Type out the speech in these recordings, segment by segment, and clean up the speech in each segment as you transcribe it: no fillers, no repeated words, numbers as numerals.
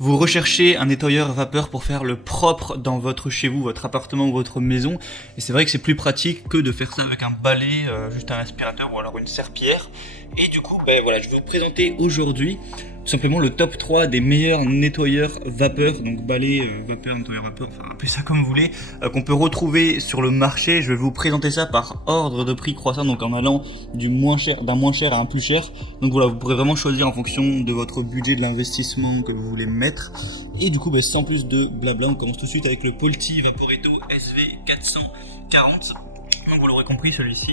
Vous recherchez un nettoyeur vapeur pour faire le propre dans votre chez vous, votre appartement ou votre maison. Et c'est vrai que c'est plus pratique que de faire ça avec un balai, juste un aspirateur ou alors une serpillière. Et du coup, voilà, je vais vous présenter aujourd'hui tout simplement le top 3 des meilleurs nettoyeurs vapeur, donc balai, vapeur, nettoyeur vapeur, enfin appelez ça comme vous voulez, qu'on peut retrouver sur le marché. Je vais vous présenter ça par ordre de prix croissant, donc en allant d'un moins cher à un plus cher. Donc voilà, vous pourrez vraiment choisir en fonction de votre budget, de l'investissement que vous voulez mettre. Et du coup, sans plus de blabla, on commence tout de suite avec le Polti Vaporetto SV440. Donc vous l'aurez compris, celui-ci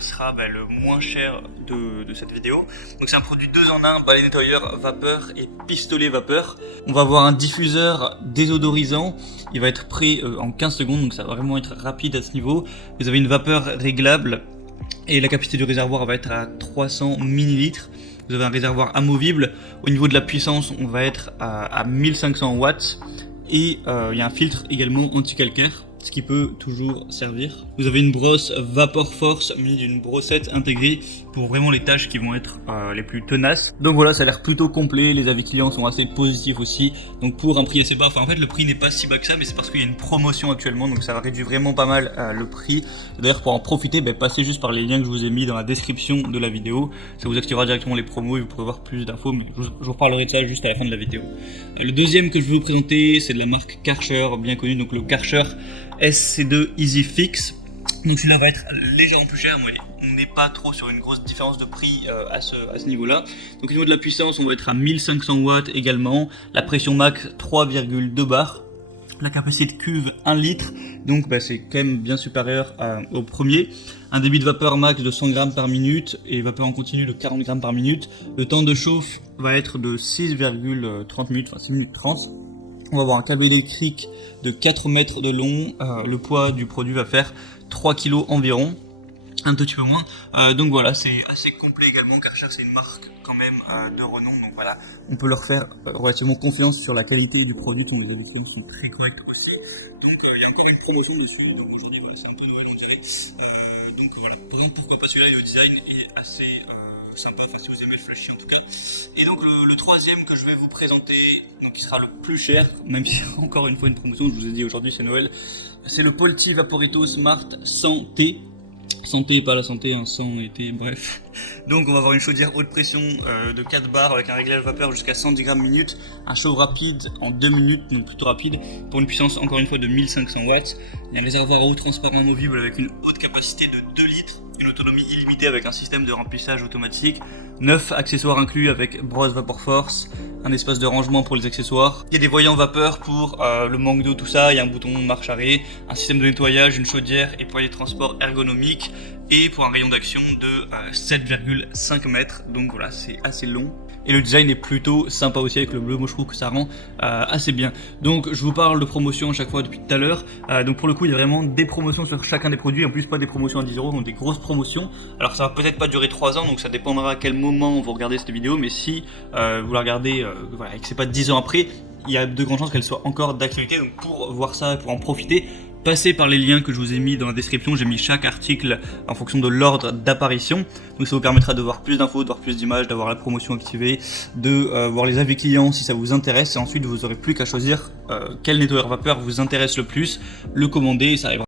sera le moins cher de cette vidéo. Donc c'est un produit 2 en 1, balai nettoyeur vapeur et pistolet vapeur. On va avoir un diffuseur désodorisant, il va être prêt en 15 secondes, donc ça va vraiment être rapide à ce niveau. Vous avez une vapeur réglable et la capacité du réservoir va être à 300 ml. Vous avez un réservoir amovible. Au niveau de la puissance, on va être à 1500 watts. Et il y a un filtre également anti-calcaire, ce qui peut toujours servir. Vous avez une brosse Vapor Force munie d'une brossette intégrée pour vraiment les tâches qui vont être les plus tenaces. Donc voilà, ça a l'air plutôt complet, les avis clients sont assez positifs aussi. Donc pour un prix assez bas, en fait le prix n'est pas si bas que ça, mais c'est parce qu'il y a une promotion actuellement, donc ça va réduire vraiment pas mal le prix. D'ailleurs pour en profiter, passez juste par les liens que je vous ai mis dans la description de la vidéo. Ça vous activera directement les promos et vous pourrez voir plus d'infos, mais je vous reparlerai de ça juste à la fin de la vidéo. Le deuxième que je vais vous présenter, c'est de la marque Karcher, bien connue, donc le Karcher SC2 Easy Fix. Donc celui-là va être légèrement plus cher, mais on n'est pas trop sur une grosse différence de prix à ce niveau-là. Donc au niveau de la puissance, on va être à 1500 watts également. La pression max 3,2 bars. La capacité de cuve 1 litre, donc c'est quand même bien supérieur au premier. Un débit de vapeur max de 100 grammes par minute et vapeur en continu de 40 grammes par minute. Le temps de chauffe va être de 6,30 minutes, enfin 6 minutes 30. On va avoir un câble électrique de 4 mètres de long. Le poids du produit va faire 3 kg environ, un petit peu moins. Donc voilà, c'est assez complet également. Karcher, c'est une marque quand même de renom. Donc voilà, on peut leur faire relativement confiance sur la qualité du produit. Donc les avis clients sont très corrects aussi. Donc il y a encore une promotion dessus. Donc aujourd'hui, voilà, c'est un peu Noël, on dirait. Donc voilà, par exemple, pourquoi pas celui-là, le design est assez sympa, enfin si vous aimez le flashy en tout cas. Et donc le troisième que je vais vous présenter, donc qui sera le plus cher, même si encore une fois une promotion, je vous ai dit aujourd'hui c'est Noël, c'est le Polti Vaporetto Smart Santé. Santé, pas la santé, sang et thé, bref. Donc on va avoir une chaudière haute pression de 4 bars avec un réglage vapeur jusqu'à 110 grammes minute, un chauffe rapide en 2 minutes, donc plutôt rapide, pour une puissance encore une fois de 1500 watts. Il y a un réservoir à eau transparent amovible avec une haute capacité de 2 litres, une autonomie illimitée avec un système de remplissage automatique, 9 accessoires inclus avec brosse Vapor Force, un espace de rangement pour les accessoires. Il y a des voyants vapeur pour le manque d'eau, tout ça, il y a un bouton marche arrêt, un système de nettoyage, une chaudière et poignée de transport ergonomique et pour un rayon d'action de 7,5 mètres, donc voilà, c'est assez long. Et le design est plutôt sympa aussi avec le bleu, moi je trouve que ça rend assez bien. Donc je vous parle de promotion à chaque fois depuis tout à l'heure, donc pour le coup il y a vraiment des promotions sur chacun des produits, en plus pas des promotions à 10 €, donc des grosses promotions. Alors ça va peut-être pas durer 3 ans, donc ça dépendra à quel moment vous regardez cette vidéo, mais si vous la regardez et que c'est pas 10 ans après, il y a de grandes chances qu'elle soit encore d'actualité. Donc pour voir ça, pour en profiter, passez par les liens que je vous ai mis dans la description. J'ai mis chaque article en fonction de l'ordre d'apparition, donc ça vous permettra de voir plus d'infos, de voir plus d'images, d'avoir la promotion activée, de voir les avis clients si ça vous intéresse, et ensuite vous aurez plus qu'à choisir quel nettoyeur vapeur vous intéresse le plus, le commander et ça arrivera.